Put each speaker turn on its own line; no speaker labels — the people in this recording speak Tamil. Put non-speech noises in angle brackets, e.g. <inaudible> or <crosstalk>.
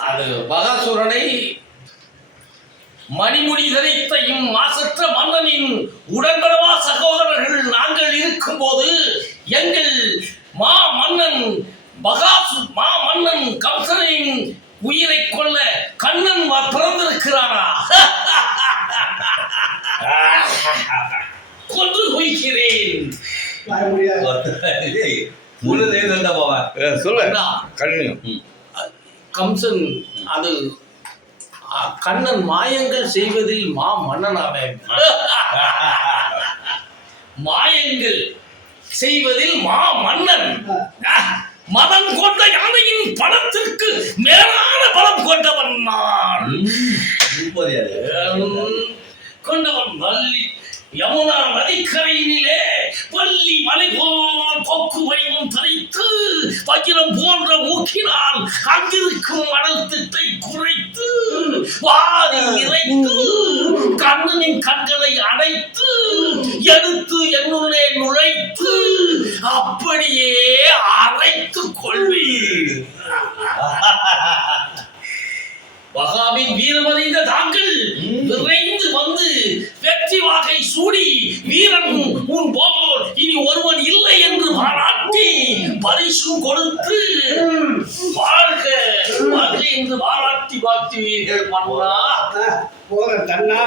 அது பகாசுரனை மணிமுடி தரித்தையும் மாசற்ற மன்னனின் உடன்படவா சகோதரர்கள் நாங்கள் இருக்கும்போது எங்கள் மா மன்னன் பகாசு மா மன்னன் கம்சனின் உயிரை கொல்ல கண்ணன் பிறந்திருக்கிறானா? <laughs> கொன்று குவிக்கிறேன்.
வாய
கம்சன் அது கண்ணன் மாயங்கள் செய்வதில் மா மன்னனாவே. மாயங்கள் செய்வதில் மா மன்னன். மதம் கொண்ட யானையின் பணத்திற்கு மேலான பலம் கொண்டவன் நான். கொண்டவன் வள்ளி யமுனா நதிக்கரையினிலே வள்ளி மலை போல் கொக்கு வடிவம் வஜ்ரம் போன்ற மூக்கினால் அங்கிருக்கும் மணல் திட்டை குறைத்து வாரி இறைத்து கண்ணனின் கண்களை அடைத்து எடுத்து என்னுள்ளே நுழைத்து அப்படியே அரைத்து கொள்வீர். <laughs> மகாவின் வீரமறிந்த தாங்கள் பரிசும் கொடுத்து வாழ்க. வாழ்க என்று பாராட்டி வாழ்த்துவீர்கள் மன்னா
போற தன்னா